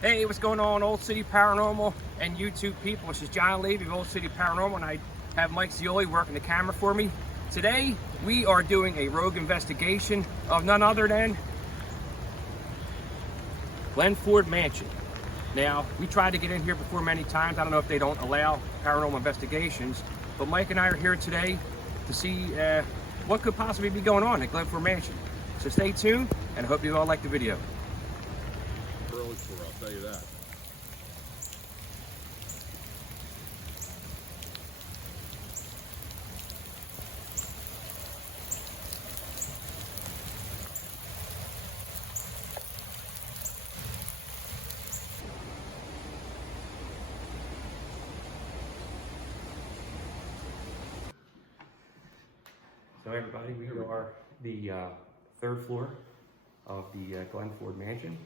Hey, what's going on, Old City Paranormal and YouTube people? This is John Levy of Old City Paranormal, and I have Mike Zeoli working the camera for me. Today, we are doing a rogue investigation of none other than Glen Foerd Mansion. Now, we tried to get in here before many times. I don't know if they don't allow paranormal investigations, but Mike and I are here today to see what could possibly be going on at Glen Foerd Mansion. So stay tuned, and I hope you all like the video. Early for her, I'll tell you that. So everybody, we are the third floor of the Glen Foerd Mansion.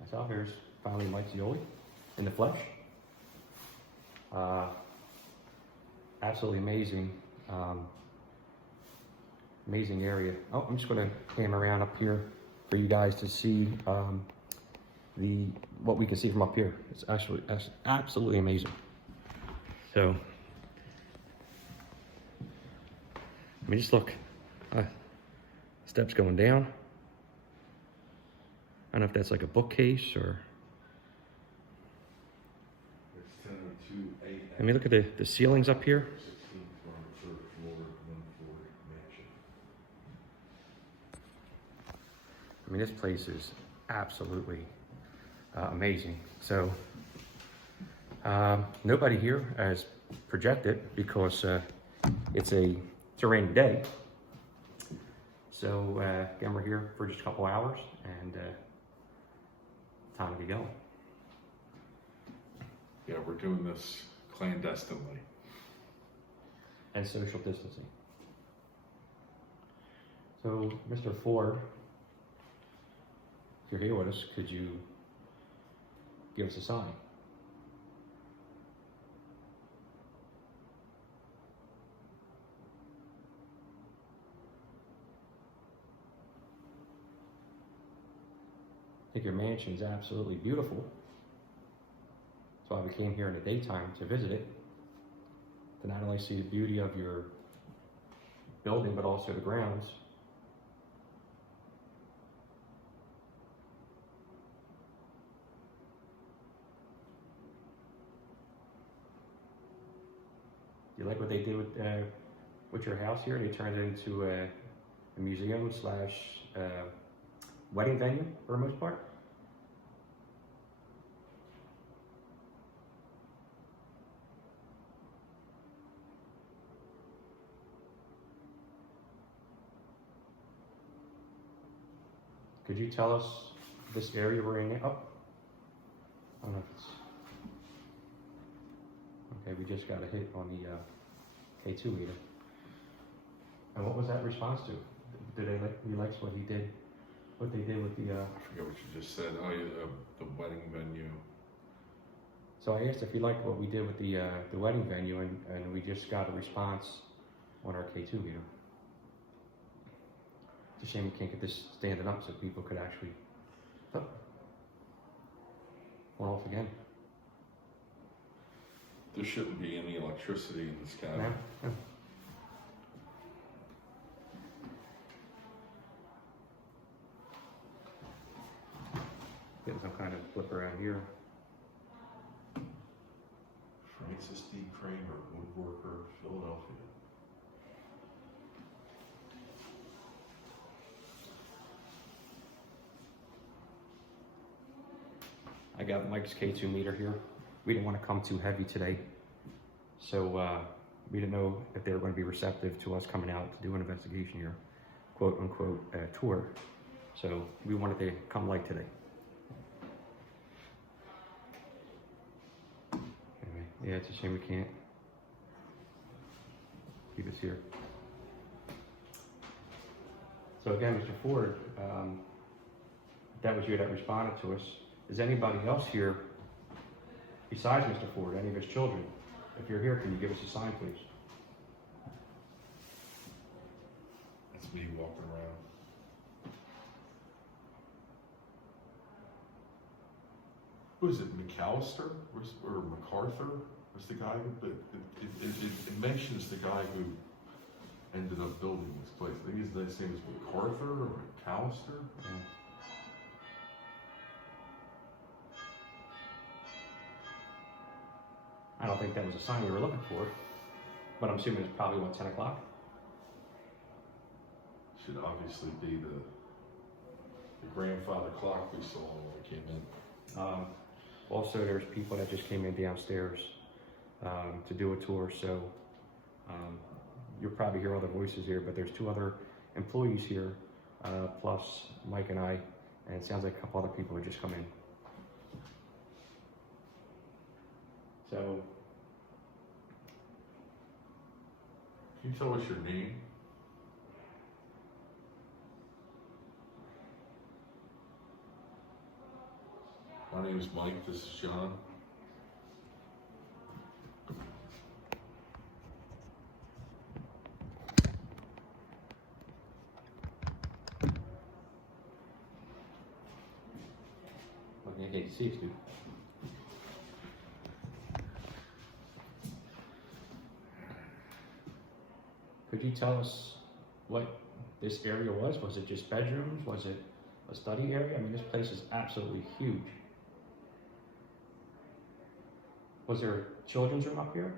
Myself, here's finally Mike Zeoli in the flesh. Absolutely amazing, amazing area. Oh, I'm just gonna cam around up here for you guys to see what we can see from up here. It's actually absolutely amazing. So, I mean, just look, steps going down. I don't know if that's like a bookcase or. I mean, look at the ceilings up here. I mean, this place is absolutely amazing. So, nobody here has projected because it's a rainy day. So, again, we're here for just a couple hours and time to get going. Yeah, we're doing this clandestinely. And social distancing. So, Mr. Foerd, if you're here with us, could you give us a sign? I think your mansion's absolutely beautiful. That's why we came here in the daytime to visit it, to not only see the beauty of your building, but also the grounds. You like what they did with your house here? They turned it into a museum slash wedding venue for the most part. Could you tell us this area we're in? Oh, I don't know if it's okay. We just got a hit on the K2 meter. And what was that response to? Did they like? You liked what he did? What they did with the? I forget what you just said. Oh, yeah, the wedding venue. So I asked if you liked what we did with the wedding venue, and we just got a response on our K2 meter. It's a shame we can't get this standing up so people could actually. Oh, went off again. There shouldn't be any electricity in this cabin. No? No. Getting some kind of flip around here. Francis D. Kramer, woodworker, Philadelphia. I got Mike's K2 meter here. We didn't want to come too heavy today, so we didn't know if they were going to be receptive to us coming out to do an investigation here, quote unquote tour. So we wanted to come light today. Anyway, yeah, it's a shame we can't keep us here. So again, Mr. Foerd, that was you that responded to us. Is anybody else here besides Mr. Foerd, any of his children? If you're here, can you give us a sign, please? That's me walking around. Who is it, McAllister or MacArthur was the guy who, but it mentions the guy who ended up building this place. I think his name is MacArthur or McAllister. Yeah. I don't think that was a sign we were looking for, but I'm assuming it's probably, what, 10 o'clock? Should obviously be the grandfather clock we saw when we came in. Also, there's people that just came in downstairs to do a tour, so you'll probably hear other voices here, but there's 2 other employees here, plus Mike and I, and it sounds like a couple other people have just come in. So, Can you tell us your name? My name is Mike, this is John. I hate to see you, dude. Could you tell us what this area was? Was it just bedrooms? Was it a study area? I mean, this place is absolutely huge. Was there a children's room up here?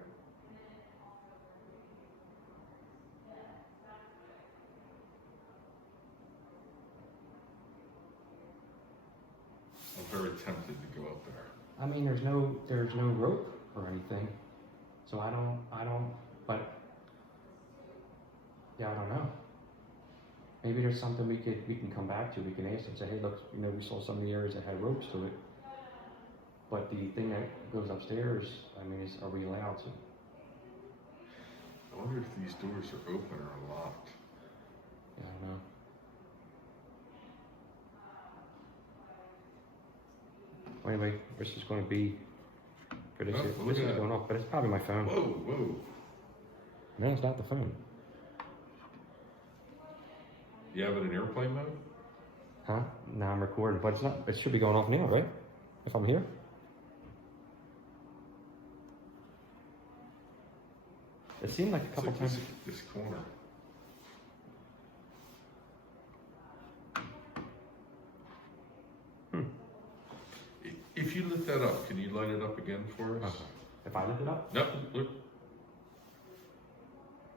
I'm very tempted to go up there. I mean, there's no rope or anything, so I don't, but yeah, I don't know. Maybe there's something we can come back to. We can ask them, say, hey, look, you know, we saw some of the areas that had ropes to it, but the thing that goes upstairs, I mean, are we allowed to? I wonder if these doors are open or locked. Yeah, I don't know. Well, anyway, this is going to be for this. Oh, This is going off, but it's probably my phone. Whoa. No, it's not the phone. You have it in airplane mode? Huh? No, I'm recording, but it's not. It should be going off now, right? If I'm here. It seemed like a couple It's like times. this corner. If you lit that up, can you light it up again for us? Okay. If I lift it up, No, look,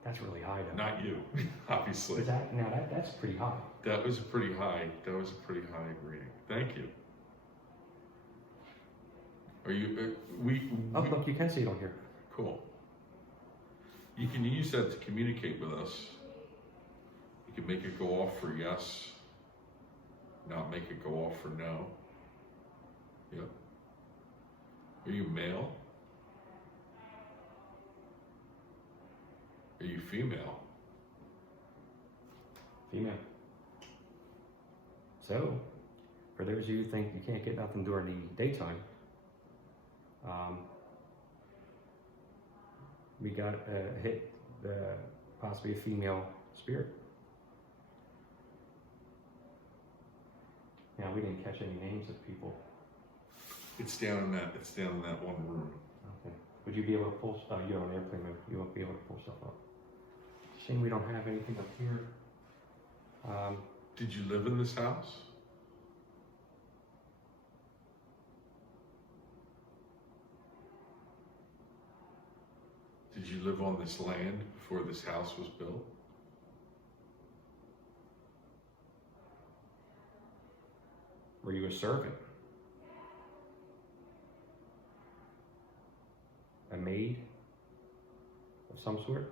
that's really high, though. not you, obviously. Is that now? That's pretty high. That was a pretty high reading. Thank you. Are you, Oh, look, you can see it on here. cool. You can use that to communicate with us. You can make it go off for yes, not make it go off for no. Yep. Are you male? Are you female? Female. So, for those of you who think you can't get nothing during the daytime, we got hit possibly a female spirit. Now, we didn't catch any names of people. It's down in that one room. Okay. Would you be able to pull stuff? You're on airplane mode. You won't be able to pull stuff up. Shame we don't have anything up here. Did you live in this house? Did you live on this land before this house was built? Were you a servant? A maid of some sort?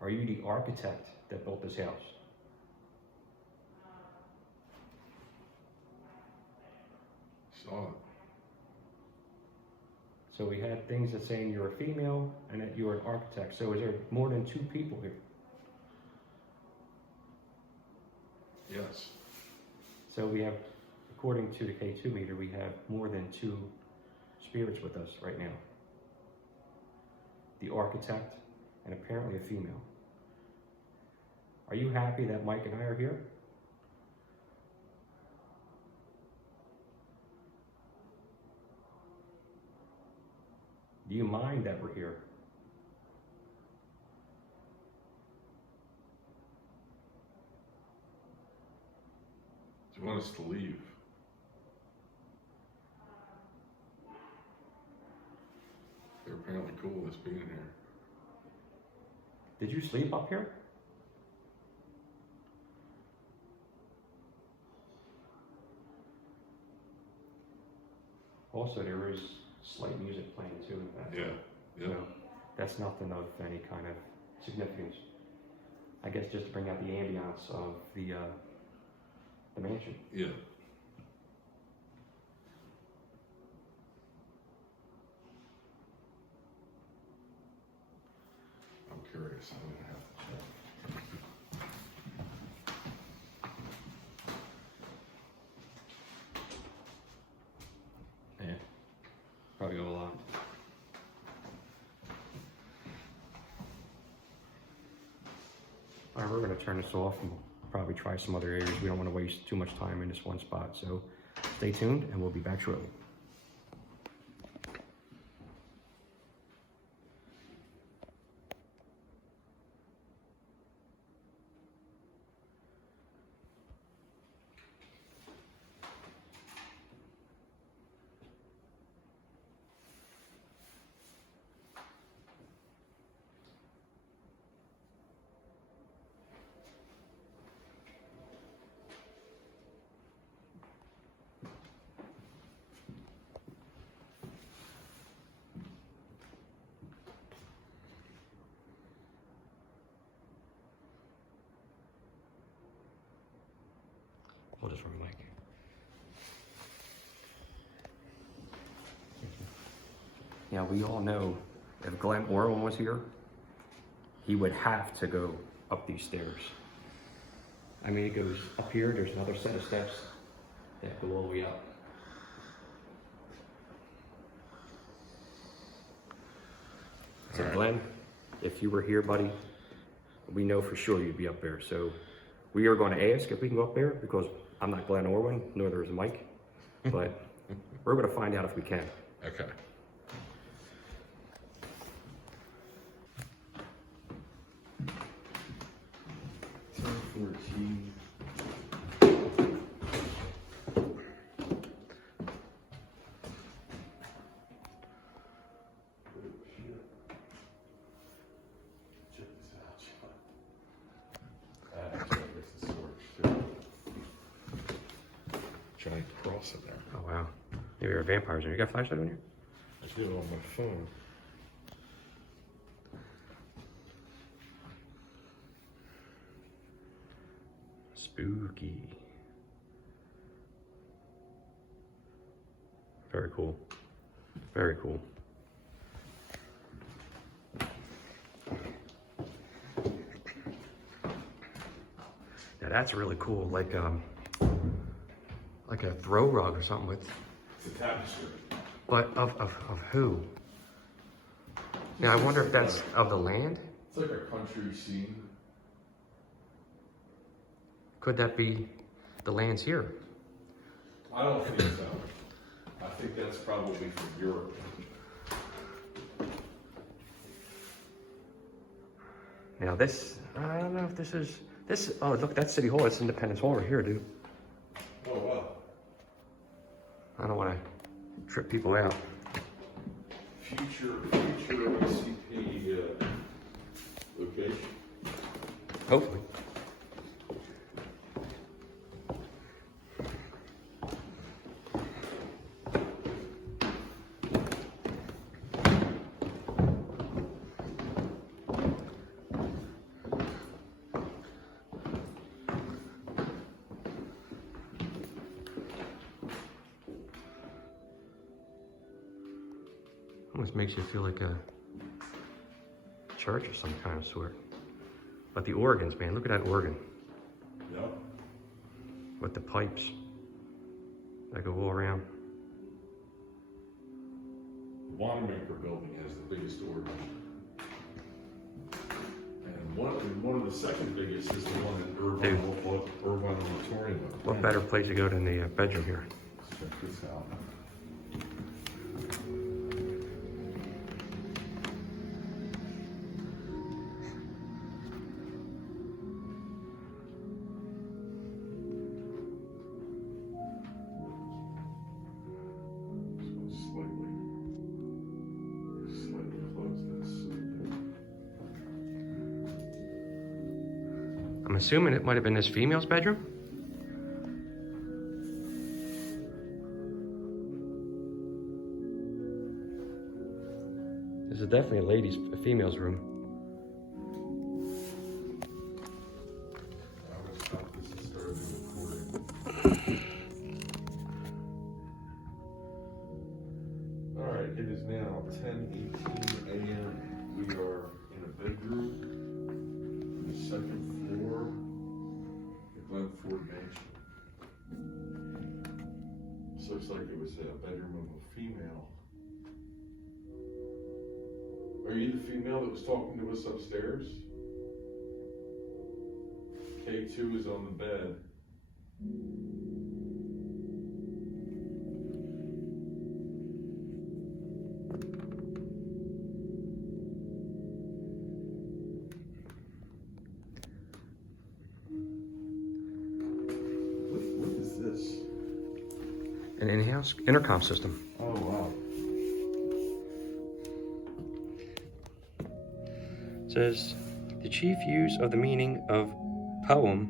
Are you the architect that built this house? Saw it. So we had things that saying you're a female and that you're an architect. So is there more than 2 people here? Yes. So we have, according to the K2 meter, we have more than 2 spirits with us right now. The architect and apparently a female. Are you happy that Mike and I are here? Do you mind that we're here? Do you want us to leave? They're apparently cool with us being here. Did you sleep up here? Also, there is slight music playing too in the back. Yeah. So that's nothing of any kind of significance. I guess just to bring out the ambiance of the mansion. Yeah. I'm curious. I'm gonna have to check. Yeah. Probably go a lot. All right, we're gonna turn this off and probably try some other areas. We don't want to waste too much time in this one spot. So stay tuned and we'll be back shortly. Hold this for me, Mike. Now, we all know if Glenn Orwin was here, he would have to go up these stairs. I mean, it goes up here, there's another set of steps that go all the way up. So, Glenn, if you were here, buddy, we know for sure you'd be up there. So we are going to ask if we can go up there because I'm not Glenn Orwin, nor is Mike, but we're going to find out if we can. Okay. Giant cross in there. Oh, wow. Maybe there are vampires in here. You got a flashlight on you? I do it on my phone. Spooky. Very cool. Very cool. Now that's really cool. Like a throw rug or something with. It's a tapestry. But of who? Now I wonder if that's of the land. It's like a country scene. Could that be the lands here? I don't think so. I think that's probably from Europe. Now this, I don't know if this is, this, oh look, that's City Hall, it's Independence Hall right here, dude. Oh, wow. I don't want to trip people out. Future O.C.P. Location. Hopefully. Almost makes you feel like a church of some kind of sort. But the organs, man, look at that organ. Yep. With the pipes that go all around. The Wanamaker building has the biggest organ. And One of the second biggest is the one in Irvine Auditorium. What better place to go than the bedroom here? Let's check this out. Slightly close this. I'm assuming it might have been this female's bedroom. This is definitely a female's room. I would stop this and start the recording. All right, it is now 10:18 a.m. We are in a bedroom on the second floor, the Glen Foerd Mansion. This looks like it was a bedroom of a female. Are you the female that was talking to us upstairs? K2 is on the bed. What is this? An in-house intercom system. Oh, wow. It says, the chief use of the meaning of poem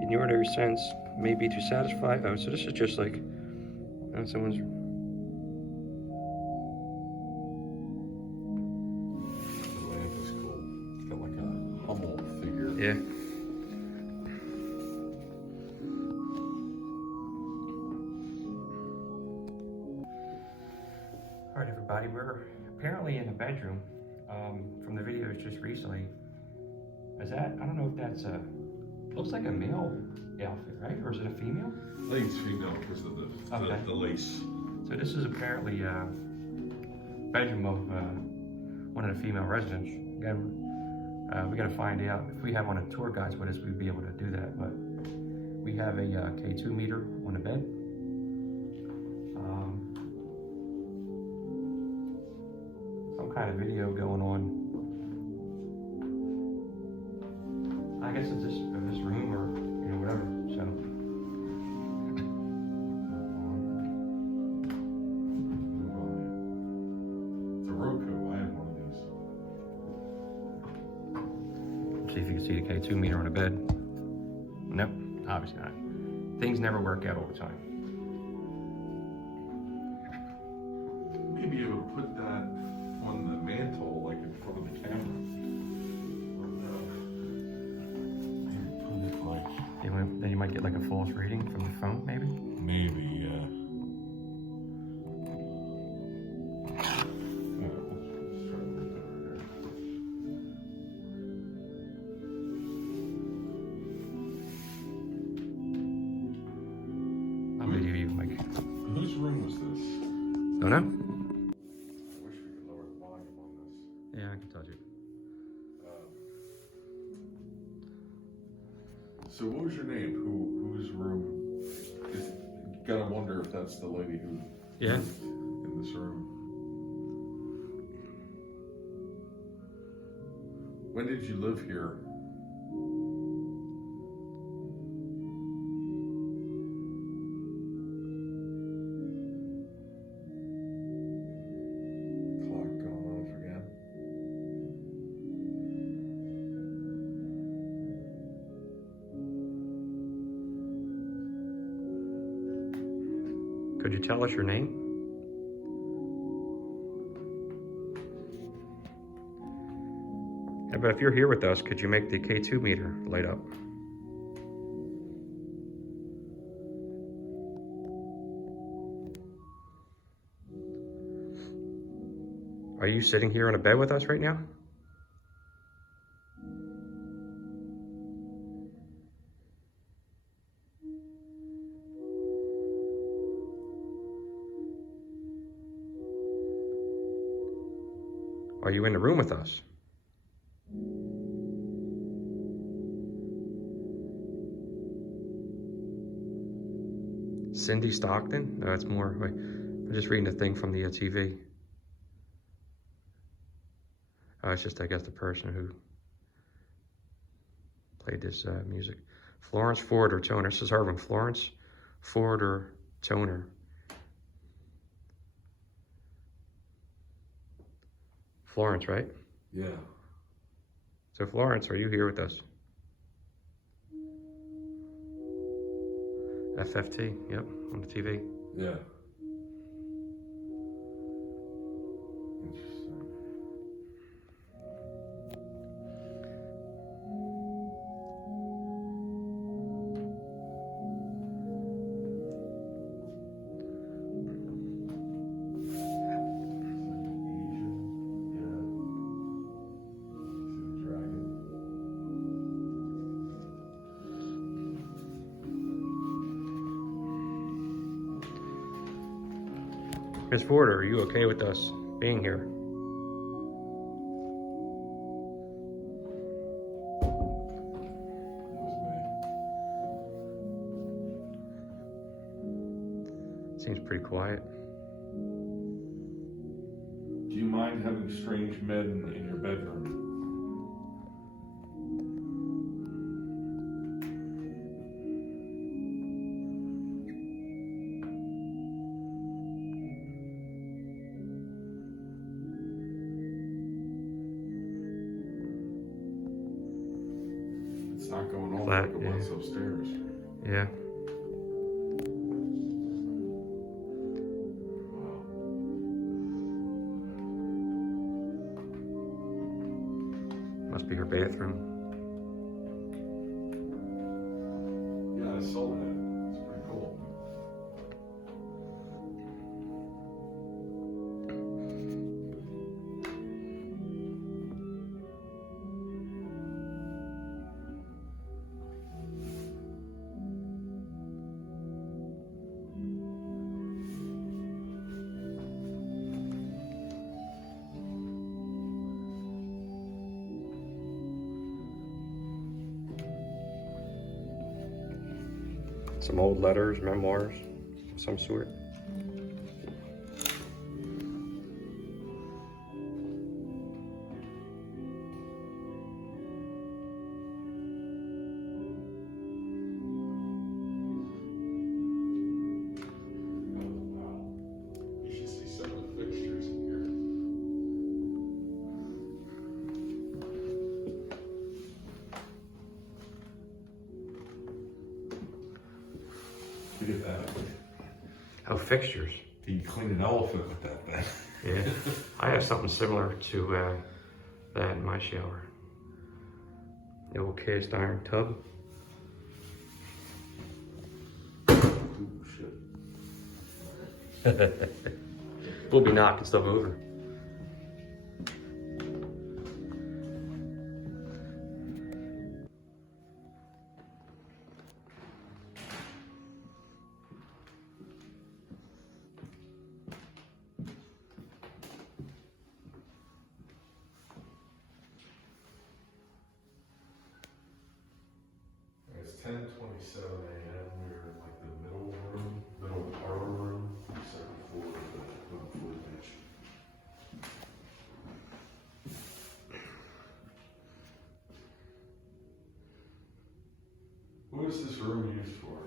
in the ordinary sense may be to satisfy. Oh, so this is just like someone's. The lamp is cool. It's got like a Hummel figure. Yeah. All right, everybody, we're apparently in the bedroom from the videos just recently. Is that, I don't know if that's looks like a male outfit, right? Or is it a female? I think it's female because of the lace. So this is apparently a bedroom of one of the female residents. Again, we got to find out if we have one of the tour guides with us, we'd be able to do that. But we have a K2 meter on the bed. Some kind of video going on. I guess it's this room or whatever. So. See if you can see the K2 meter on the bed. Nope, obviously not. Things never work out all the time. Maybe you would put that on the mantle, like in front of the camera. Maybe put it like. Then you might get like a false reading from the phone, maybe? Maybe, yeah. Whose room was this? Don't know. I wish we could lower the volume on this. Yeah, I can touch it. So what was your name? Whose room? You gotta wonder if that's the lady who Yeah. lived in this room. When did you live here? Could you tell us your name? Yeah, but if you're here with us, could you make the K2 meter light up? Are you sitting here on a bed with us right now? Are you in the room with us? Cindy Stockton? No, it's more, wait, I'm just reading the thing from the TV. Oh, it's just, I guess, the person who played this music. Florence Foerd or Toner. This is her one. Florence Foerd or Toner. Florence, right? Yeah. So Florence, are you here with us? FFT, yep, on the TV. Yeah. Interesting. Ms. Porter, are you okay with us being here? Seems pretty quiet. Do you mind having strange men in your bedroom? It's not going off Flat, like it was upstairs. Yeah. Wow. Must be her bathroom. Yeah, I saw that. It's pretty cool. Some old letters, memoirs, of some sort. You should see some of the fixtures in here. Look at that. Oh, fixtures. You can clean an elephant with that thing. Yeah. I have something similar to that in my shower. The old cast iron tub. Ooh, shit. We'll be knocking stuff over. It's 10:27 a.m. We're in like the middle room, middle parlor room, second floor of the Glen Foerd Mansion. What is this room used for?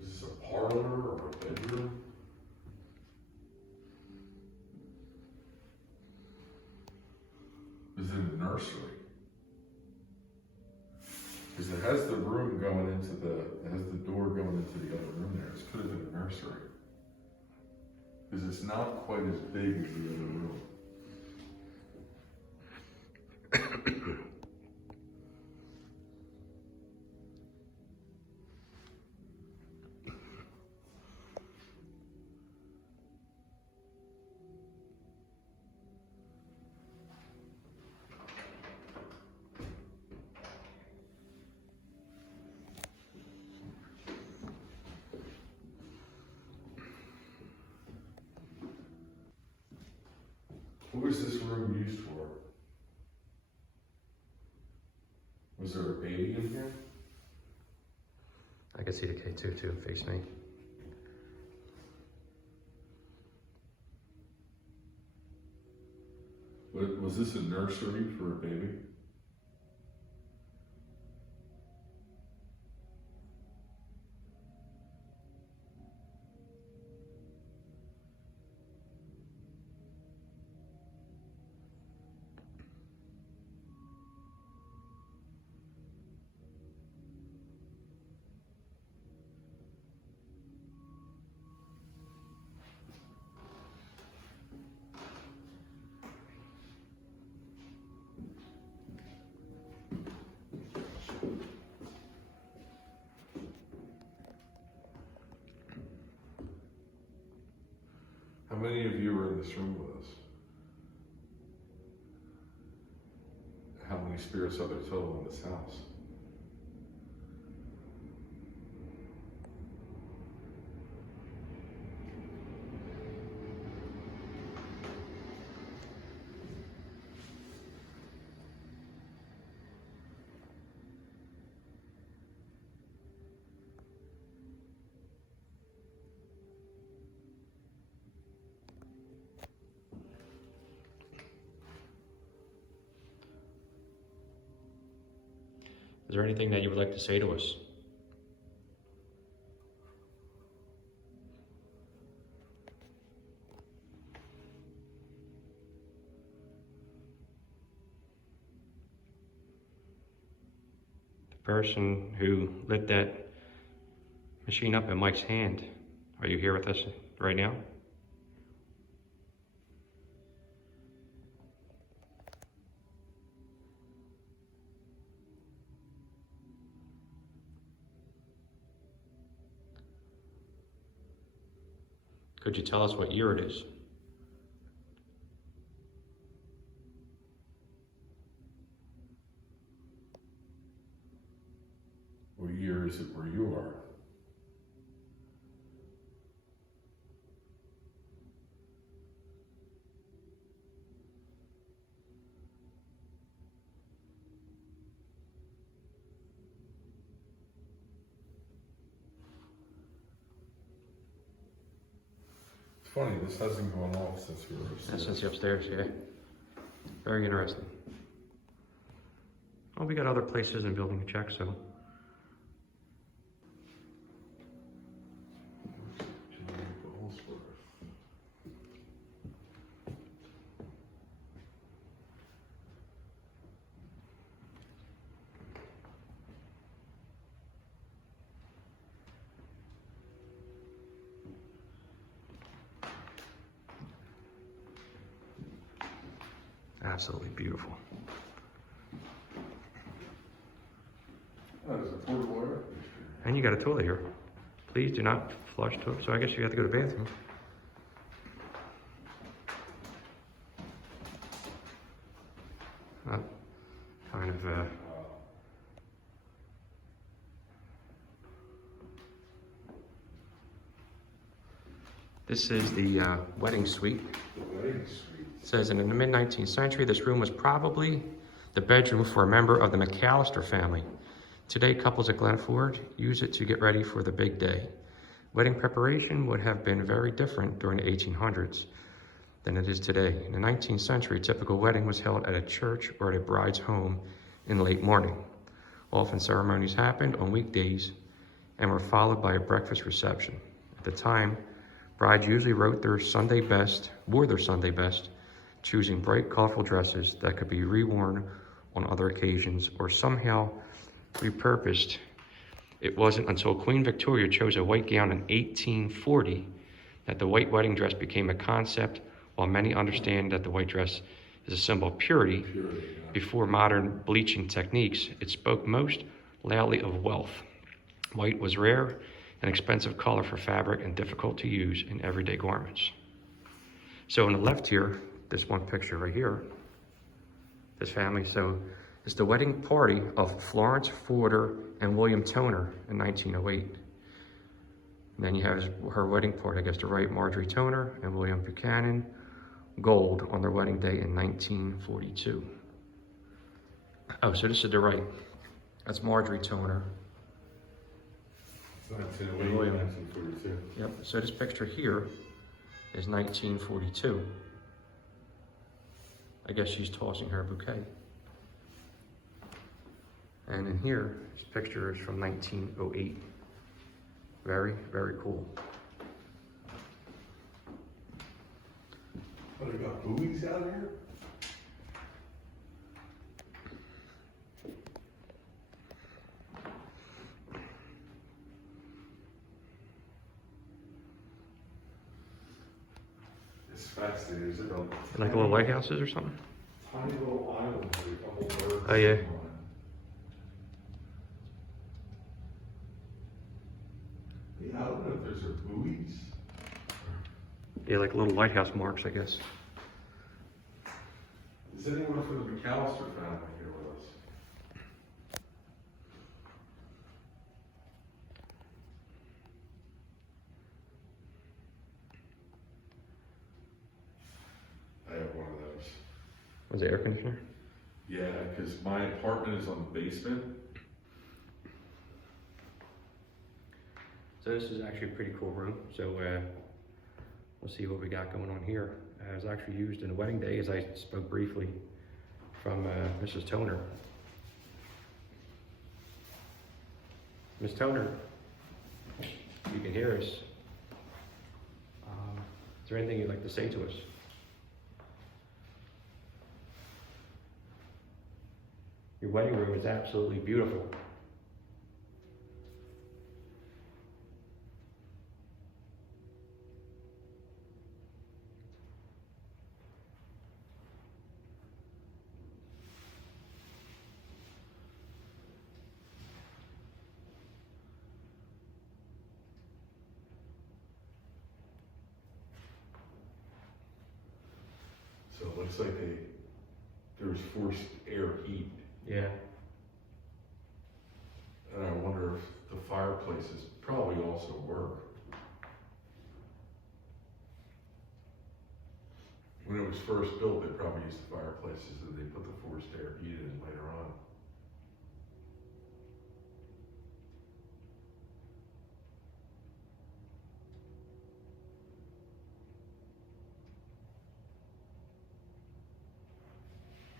Is this a parlor or a bedroom? Is it a nursery? Because it has the room going into it has the door going into the other room there. This could have been a nursery. Because it's not quite as big as the other room. was this room used for? Was there a baby in here? I can see the K2 too, face me. Was this a nursery for a baby? How many of you were in this room with us? How many spirits are there total in this house? Is there anything that you would like to say to us? The person who lit that machine up in Mike's hand, are you here with us right now? Could you tell us what year it is? What year is it where you are? It's funny, this hasn't gone off since we were upstairs. Since you're upstairs, yeah. Very interesting. Well, we got other places in building to check, so. Absolutely beautiful. Oh, there's a portable air conditioner. And you got a toilet here. Please do not flush toilet. So I guess you have to go to the bathroom. Kind of This is the wedding suite. The wedding suite. It says in the mid-19th century, this room was probably the bedroom for a member of the McAllister family. Today, couples at Glen Foerd use it to get ready for the big day. Wedding preparation would have been very different during the 1800s than it is today. In the 19th century, a typical wedding was held at a church or at a bride's home in the late morning. Often ceremonies happened on weekdays and were followed by a breakfast reception. At the time, brides usually wore their Sunday best, choosing bright, colorful dresses that could be reworn on other occasions or somehow repurposed. It wasn't until Queen Victoria chose a white gown in 1840 that the white wedding dress became a concept, while many understand that the white dress is a symbol of purity. Before modern bleaching techniques, it spoke most loudly of wealth. White was rare, an expensive color for fabric, and difficult to use in everyday garments. So on the left here, this one picture right here, this family, so it's the wedding party of Florence Forder and William Toner in 1908. And then you have her wedding party, I guess, to right, Marjorie Toner and William Buchanan, gold on their wedding day in 1942. Oh, so this is the right. That's Marjorie Toner. 1908, William. 1942. Yep, so this picture here is 1942. I guess she's tossing her bouquet. And in here, this picture is from 1908. Very, very cool. Oh, they got buoys out here? It's fascinating. There's Like little lighthouses or something? tiny little island with a couple birds. Oh, yeah. sitting on it. Yeah, I don't know if those are buoys. Yeah, like little lighthouse marks, I guess. Is anyone from the McAllister family here with us? I have one of those. Was it air conditioner? Yeah, because my apartment is on the basement. So this is actually a pretty cool room. So we'll see what we got going on here. It was actually used in the wedding day, as I spoke briefly from Mrs. Toner. Miss Toner, you can hear us. Is there anything you'd like to say to us? Your wedding room is absolutely beautiful. So it looks like there's forced air heat. Yeah. And I wonder if the fireplaces probably also work. When it was first built, they probably used the fireplaces and they put the forced air heat in later on.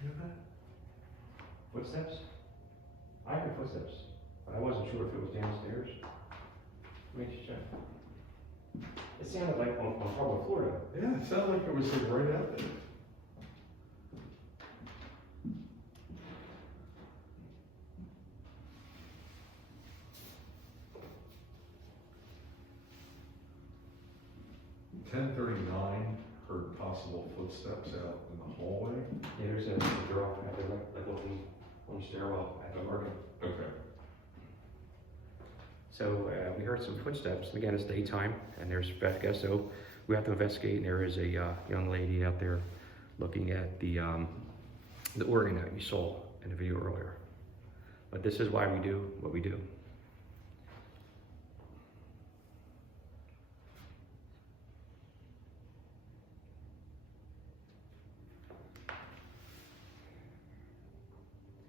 Hear that? Footsteps? I heard footsteps, but I wasn't sure if it was downstairs. Let me just check. It sounded like on public floor though. Yeah, it sounded like it was like right out there. "10:39, heard possible footsteps out in the hallway." Yeah, there's a girl at the like looking on the stairwell at the market. Okay. So we heard some footsteps. Again, it's daytime, and there's Becca. So we have to investigate. And there is a young lady out there looking at the organ that you saw in the video earlier. But this is why we do what we do.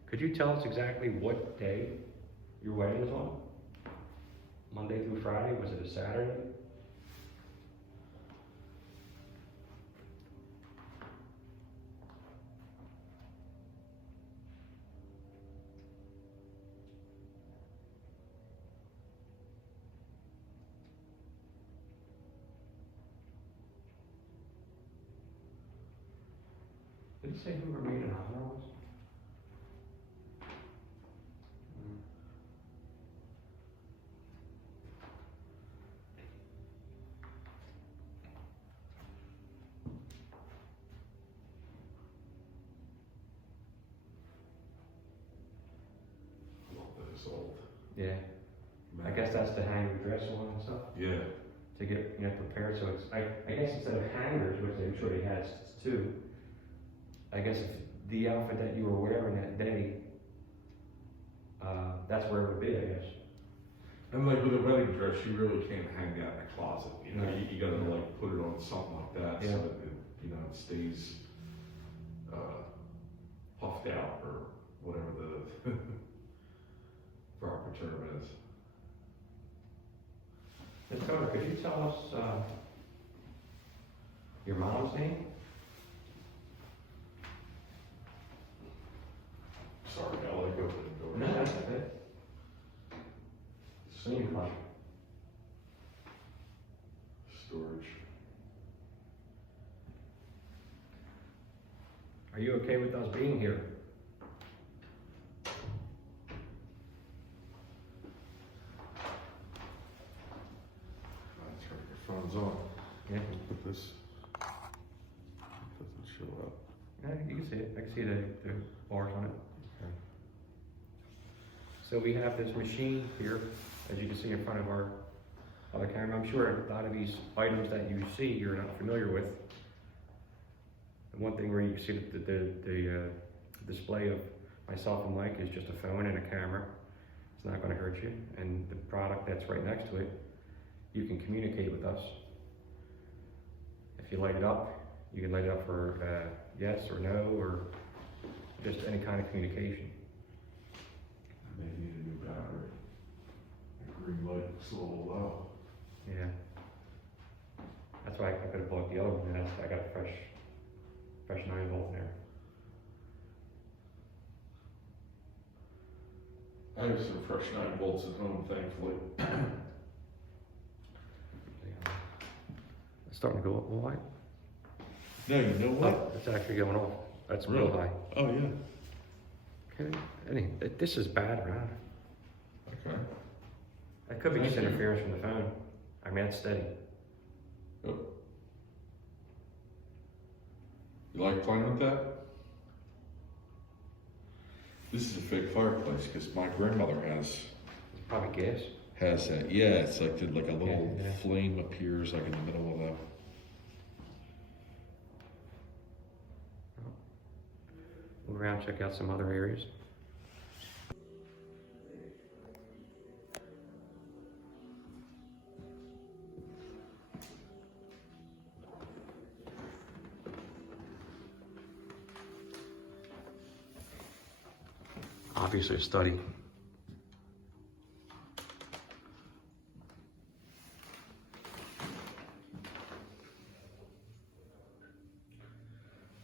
Could you tell us exactly what day your wedding was on? Monday through Friday? Was it a Saturday? Did it say who her maid and honor was? That is old. Yeah. I guess that's to hang your dress on and stuff Yeah. to get prepared. So it's I guess instead of hangers, which I'm sure they had too. I guess if the outfit that you were wearing that day, that's where it would be. I guess. And like with a wedding dress, you really can't hang that in a closet. You know, No. you gotta like put it on something like that Yeah. so that you know, it stays puffed out, or whatever the proper term is. Ms. Coder, could you tell us your mom's name? Sorry, I like opening doors. No, that's okay. Same pleasure. Storage. Are you okay with us being here? That's right, your phone's on. Yeah. Put this, it doesn't show up. Yeah, you can see it. I can see the bars on it. So we have this machine here, as you can see in front of our other camera. I'm sure a lot of these items that you see you're not familiar with. The one thing where you see the display of myself and Mike is just a phone and a camera. It's not going to hurt you. And the product that's right next to it, you can communicate with us. If you light it up, you can light it up for yes or no, or just any kind of communication. I may need a new battery. The green light looks a little low. Yeah. That's why I could have bought the other one, and I got a fresh 9 volt in there. I have some fresh 9 volts at home, thankfully. It's starting to go up all right. No, you know what? Oh, it's actually going off. That's Really? real high. Oh, yeah. Okay. This is bad around. Okay. That could be just Thank you. interference from the phone. I mean, it's steady. Oh. You like playing with that? This is a fake fireplace because my grandmother It's probably gas. has that. Yeah, it's like a little Yeah. flame appears like in the middle of the. Move around, check out some other areas. Obviously a study.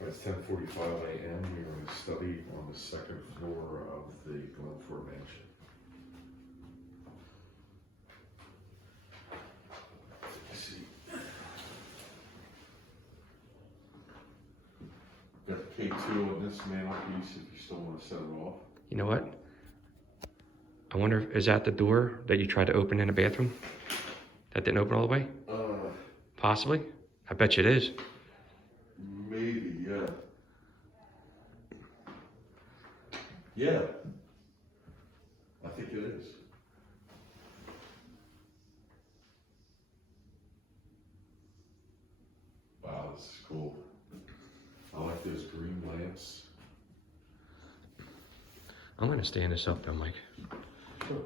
It's 10:45 a.m. We're going to study on the second floor of the Glen Foerd Mansion. Let's see. Got the K2 on this mantelpiece if you still want to set it off. You know what? I wonder, is that the door that you tried to open in the bathroom? That didn't open all the way? Possibly. I bet you it is. Maybe, yeah. Yeah. I think it is. Wow, this is cool. I like those green lamps. I'm gonna stand this up though, Mike. Sure.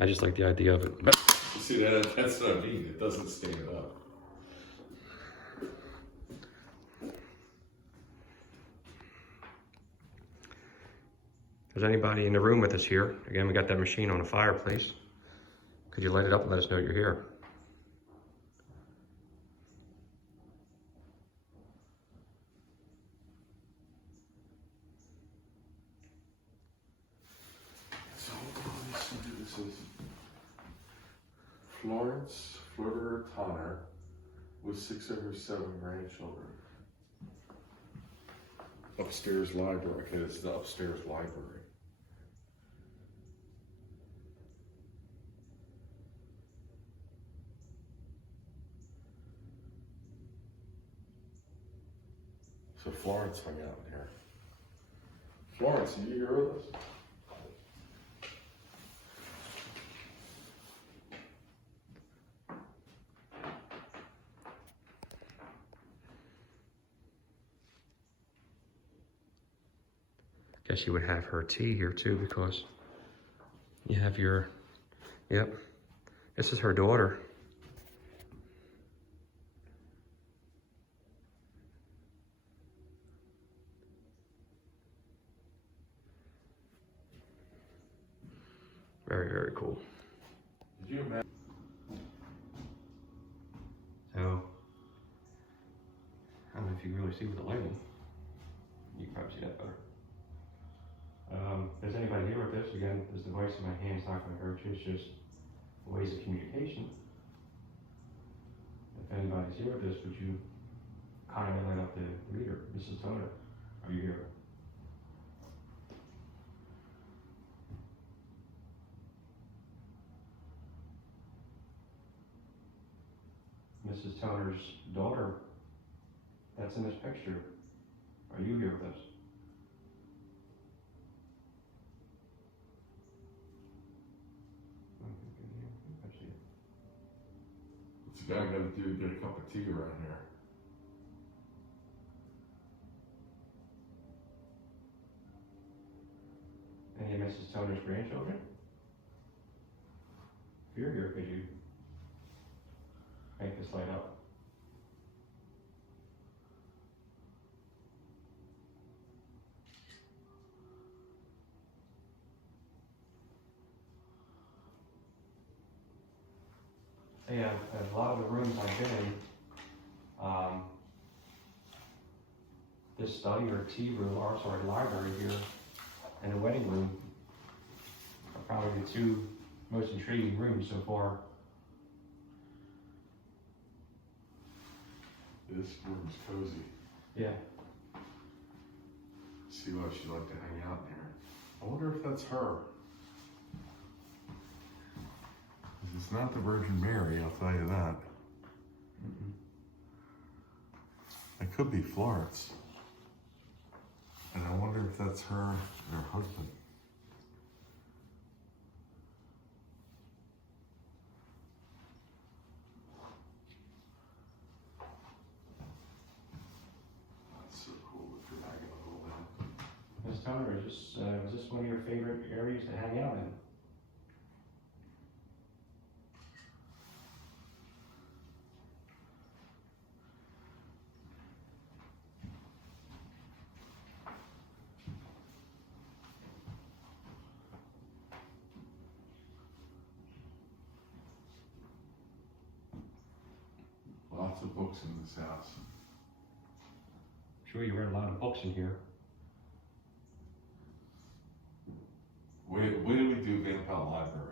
I just like the idea of it. You see, that's what I mean. It doesn't stand up. Is anybody in the room with us here? Again, we got that machine on the fireplace. Could you light it up and let us know you're here? So, let's see who this is. Florence Flutter Tonner with 6 of her 7 grandchildren. Upstairs library. Okay, this is the upstairs library. So Florence hung out in here. Florence, are you here with us? Guess you would have her tea here too, because you have your, yep, this is her daughter. Very, very cool. Did you imagine? So, I don't know if you can really see with the lighting. You can probably see that better. Does anybody here with this? Again, this device in my hand is not going to hurt you. It's just ways of communication. If anybody's here with this, would you kindly light up the reader? Mrs. Toner, are you here? Mrs. Toner's daughter, that's in this picture. Are you here with us? What's the guy got to do to get a cup of tea around here? Any of Mrs. Toner's grandchildren? If you're here, could you make this light up? Yeah, a lot of the rooms I've been in, this study or tea room, or sorry, library here, and the wedding room are probably the two most intriguing rooms so far. This room's cozy. Yeah. See why she'd like to hang out in here. I wonder if that's her. 'Cause it's not the Virgin Mary, I'll tell you that. It could be Florence. And I wonder if that's her and her husband. That's so cool with the dragon hole in. Ms. Toner, was this one of your favorite areas to hang out in? Lots of books in this house. I'm sure you read a lot of books in here. Wait till we do Van Pelt Library.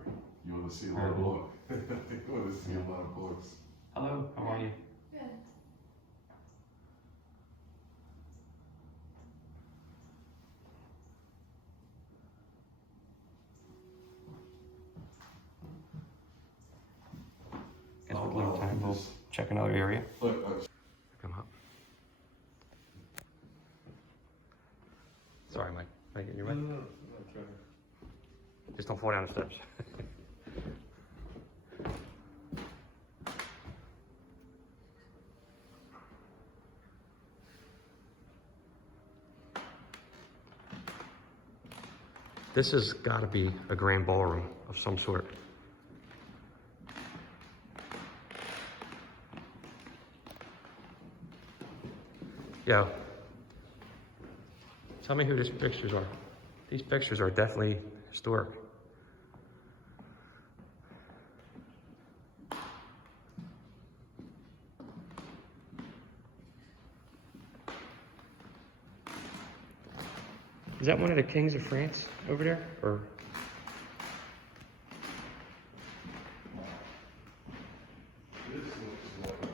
You want to see a lot of Cool. books. You want to see a lot of books. Hello, how are you? Good. Guess we'll take time, we'll check another area. Look, Come up. Sorry, Mike. Mike, you right? no. Just don't fall down the steps. This has got to be a grand ballroom of some sort. Yo, tell me who these pictures are. These pictures are definitely historic. Is that one of the kings of France over there? Or This looks like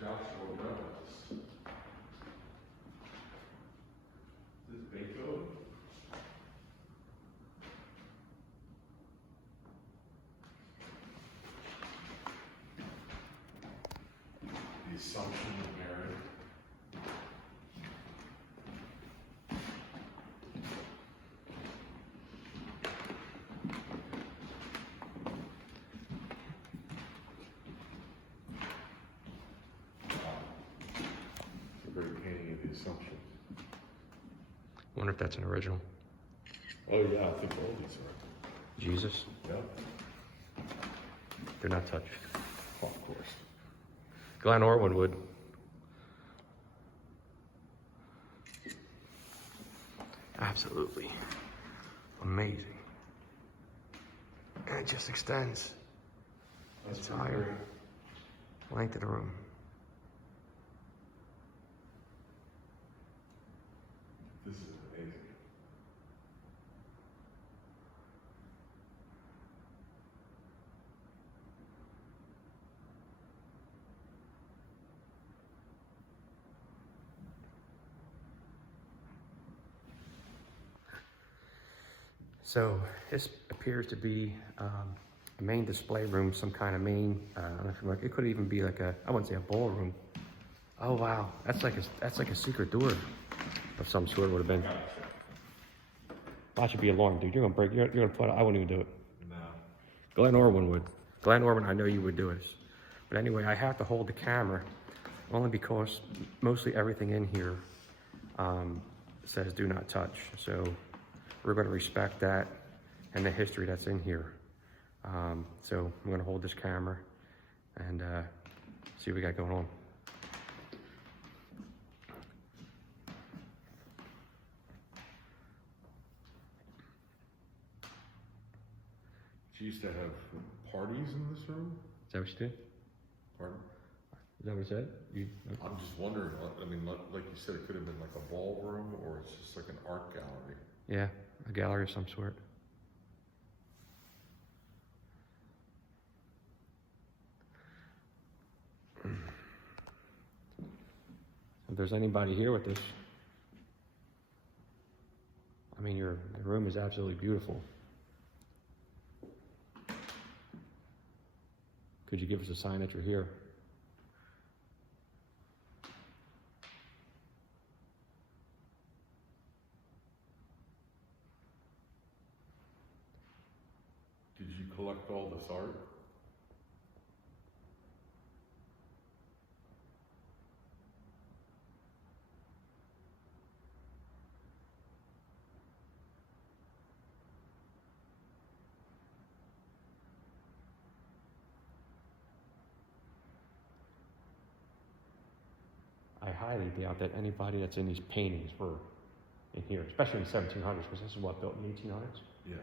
Joshua Reynolds. Is this Beethoven? The Assumption of Mary. It's a great painting of the Assumption. I wonder if that's an original. Oh yeah, I think all these are. Jesus. Yep. They're not touched. Oh, of course. Glenn Orwin would. absolutely amazing. And it just extends the entire length of the room. This is amazing. So this appears to be a main display room, some kind of main. I don't know if you like, it could even be like a, I wouldn't say a ballroom. Oh wow, that's like a secret door of some sort. Would have been. I should be alarmed, dude. You're gonna break. You're gonna put. I wouldn't even do it. No. Glenn Orwin would. Glenn Orwin, I know you would do this. But anyway, I have to hold the camera only because mostly everything in here says do not touch. So we're going to respect that and the history that's in here. So I'm going to hold this camera and see what we got going on. She used to have parties in this room? Is that what you did? Pardon? Is that what it said? I'm just wondering, I mean, like you said, it could have been like a ballroom or it's just like an art gallery. Yeah, a gallery of some sort. If there's anybody here with this, I mean, your room is absolutely beautiful. Could you give us a sign that you're here? Did you collect all this art? I highly doubt that anybody that's in these paintings were in here, especially in the 1700s, because this is what, built in the 1800s? Yeah.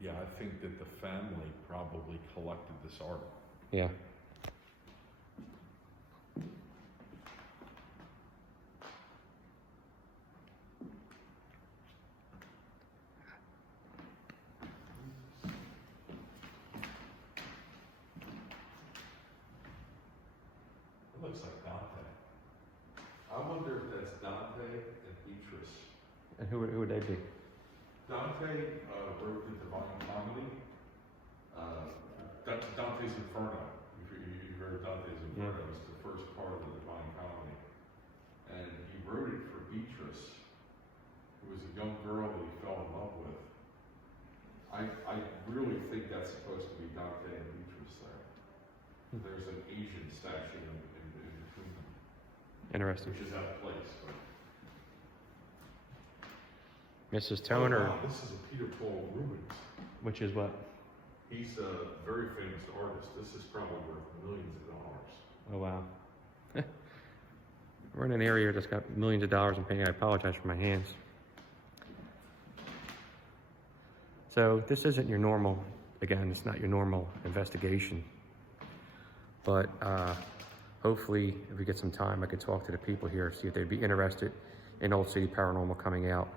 Yeah, I think that the family probably collected this art. Yeah. It looks like Dante. I wonder if that's Dante and Beatrice. And who would they be? Dante wrote the Divine Comedy. Dante's Inferno. If you heard Dante's Inferno, it's the first part of the Divine Comedy. And he wrote it for Beatrice, who was a young girl that he fell in love with. I really think that's supposed to be Dante and Beatrice there. There's an Asian statue in between them. Interesting. Which is out of place. But... Mrs. Toner. Wow, this is a Peter Paul Rubens. Which is what? He's a very famous artist. This is probably worth millions of dollars. Oh, wow. We're in an area that's got millions of dollars in painting. I apologize for my hands. So this isn't your normal, again, it's not your normal investigation. But hopefully, if we get some time, I could talk to the people here, see if they'd be interested in Old City Paranormal coming out.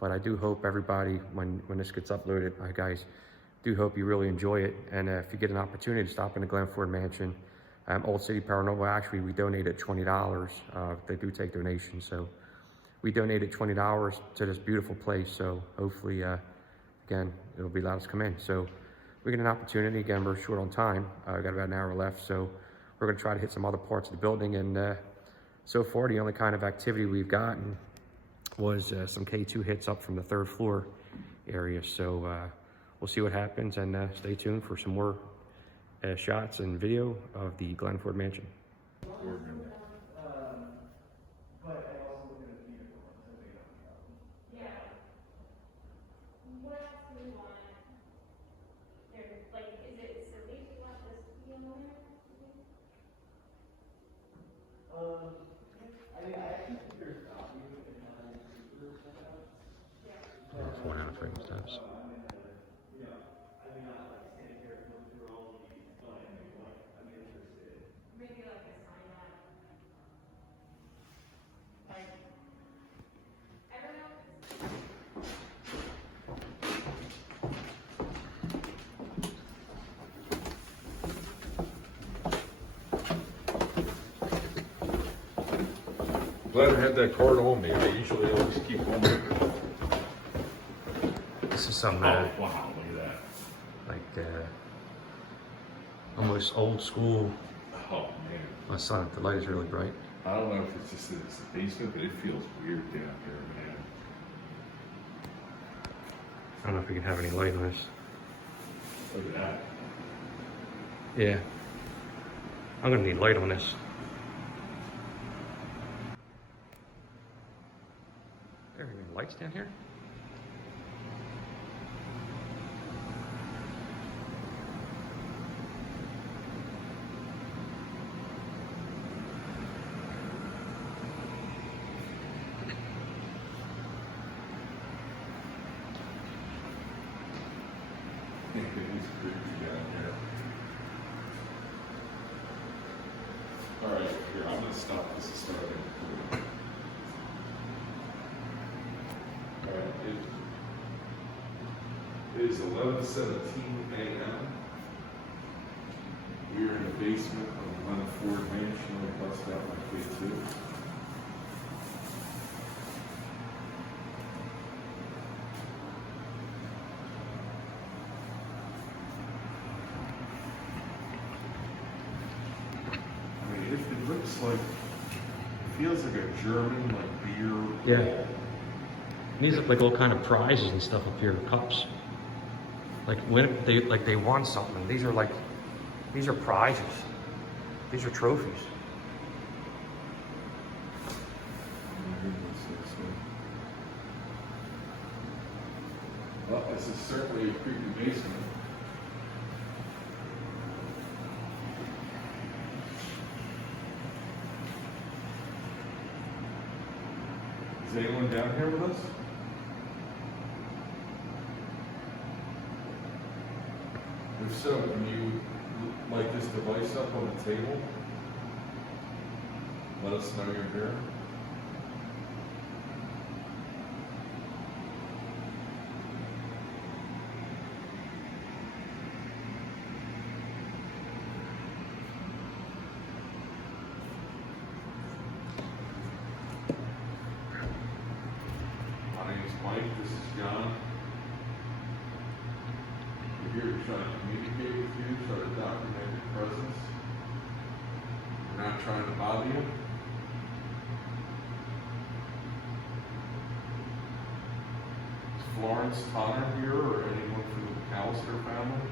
But I do hope everybody, when this gets uploaded, I guys do hope you really enjoy it. And if you get an opportunity to stop in the Glen Foerd Mansion, Old City Paranormal, actually we donated $20. They do take donations, so we donated $20 to this beautiful place. So hopefully, again, it'll be allowed us to come in. So we get an opportunity. Again, we're short on time. We've got about an hour left, so we're gonna try to hit some other parts of the building. And so far, the only kind of activity we've gotten was some K2 hits up from the 3rd floor area. So we'll see what happens, and stay tuned for some more shots and video of the Glen Foerd Mansion. I actually think there's copies glad I had that card on me. I usually always keep on me. This is some Oh, wow, look at like almost old school. that. Oh, man. My son, the light is really bright. I don't know if it's just that it's the basement, but it feels weird down here, man. I don't know if we can have any light on this. Look at that. Yeah. I'm gonna need light on this. There are any lights down here? It is creepy down here. All right, here, I'm gonna stop this and start it. All right, it is 11:17 a.m. We are in the basement of Glen Foerd Mansion. I bust out my kid too. I mean, it looks like, it feels like a German, like beer. Yeah. wall. These look like all kind of prizes and stuff up here, cups. Like when they won something. These are prizes. These are trophies. Well, this is certainly a creepy basement. Is anyone down here with us? If so, can you light this device up on the table? Let us know you're here. My name is Mike, this is John. We're here to try to communicate with you, try to document your presence. We're not trying to bother you. Is Florence Tonner here or anyone from the McAllister family?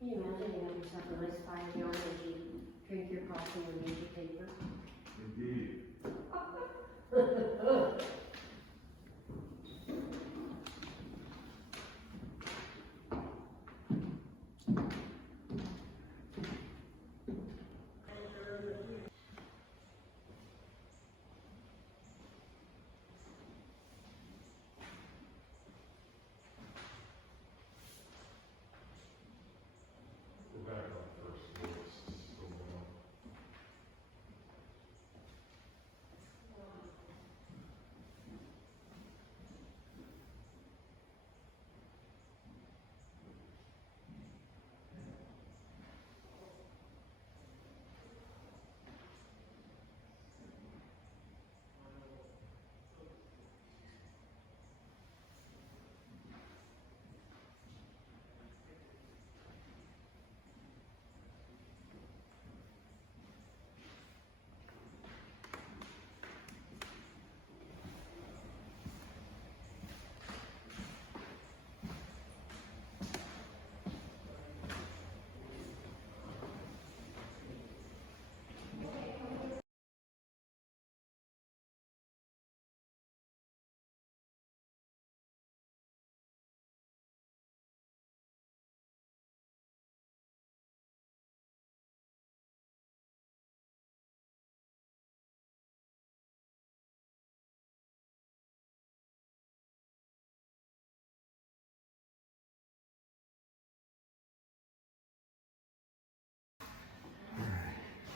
Can you imagine you have yourself a nice fire yarn as you drink your coffee and read your paper? Indeed.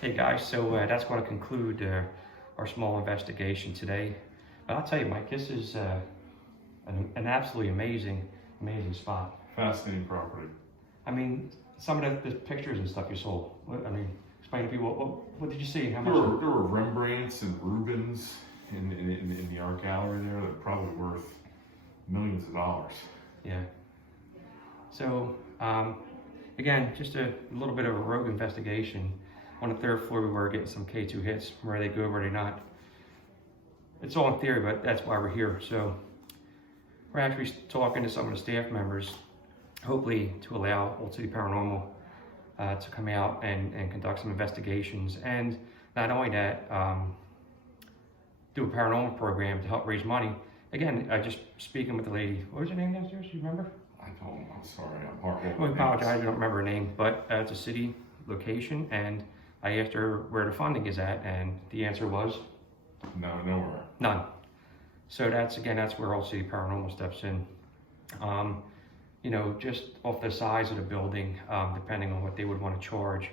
Hey guys, so that's going to conclude our small investigation today. But I'll tell you, Mike, this is an absolutely amazing spot. Fascinating property. I mean, some of the pictures and stuff you saw. I mean, explain to people, what did you see? How There much? were Rembrandts and Rubens in the art gallery there that are probably worth millions of dollars. Yeah. So, again, just a little bit of a rogue investigation. On the 3rd floor, we were getting some K2 hits. Where they go, where they not. It's all in theory, but that's why we're here. So, we're actually talking to some of the staff members, hopefully to allow Old City Paranormal to come out and conduct some investigations. And not only that, do a paranormal program to help raise money. Again, just speaking with the lady, what was her name downstairs? You remember? I'm sorry, I'm horrible. I apologize, I don't remember her name, but it's a city location, and I asked her where the funding is at, and the answer was No, nowhere. none. So that's where Old City Paranormal steps in. You know, just off the size of the building, depending on what they would want to charge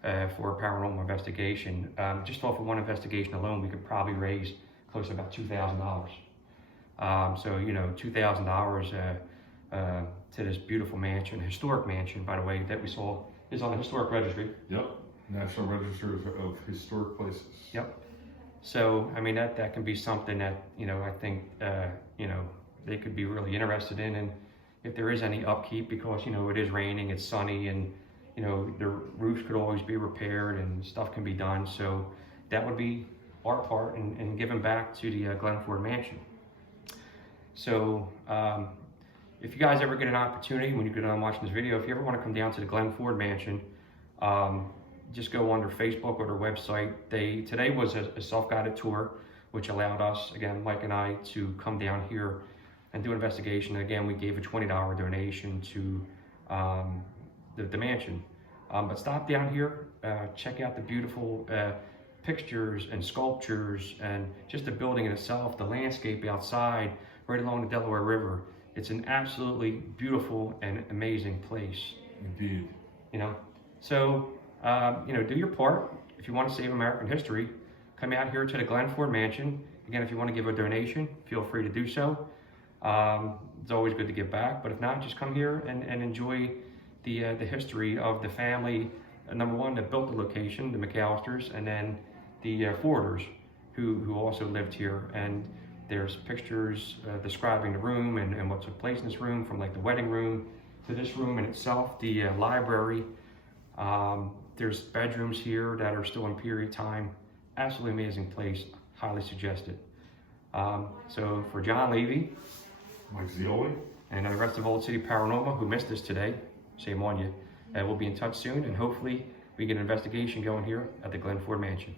for a paranormal investigation, just off of one investigation alone, we could probably raise close to about $2,000. So, you know, $2,000 to this beautiful mansion, historic mansion, by the way, that we saw is on the Historic Registry. Yep, National Register of Historic Places. Yep. So, I mean, that can be something that, you know, I think, you know, they could be really interested in. And if there is any upkeep, because, you know, it is raining, it's sunny, and, you know, the roofs could always be repaired and stuff can be done. So that would be our part in giving back to the Glen Foerd Mansion. So, if you guys ever get an opportunity, when you get done watching this video, if you ever want to come down to the Glen Foerd Mansion, just go on their Facebook or their website. Today was a self-guided tour, which allowed us, again, Mike and I, to come down here and do an investigation. And again, we gave a $20 donation to the mansion. But stop down here, check out the beautiful pictures and sculptures and just the building in itself, the landscape outside, right along the Delaware River. It's an absolutely beautiful and amazing place. Indeed. You know, so, you know, do your part. If you want to save American history, come out here to the Glen Foerd Mansion. Again, if you want to give a donation, feel free to do so. It's always good to give back, but if not, just come here and enjoy the history of the family, number one, that built the location, the McAllisters, and then the Foerders, who also lived here. And there's pictures describing the room and what took place in this room, from like the wedding room to this room in itself, the library. There's bedrooms here that are still in period time. Absolutely amazing place, highly suggested. So for John Levy, Mike Zeoli. and the rest of Old City Paranormal who missed us today, shame on you. We'll be in touch soon, and hopefully we get an investigation going here at the Glen Foerd Mansion.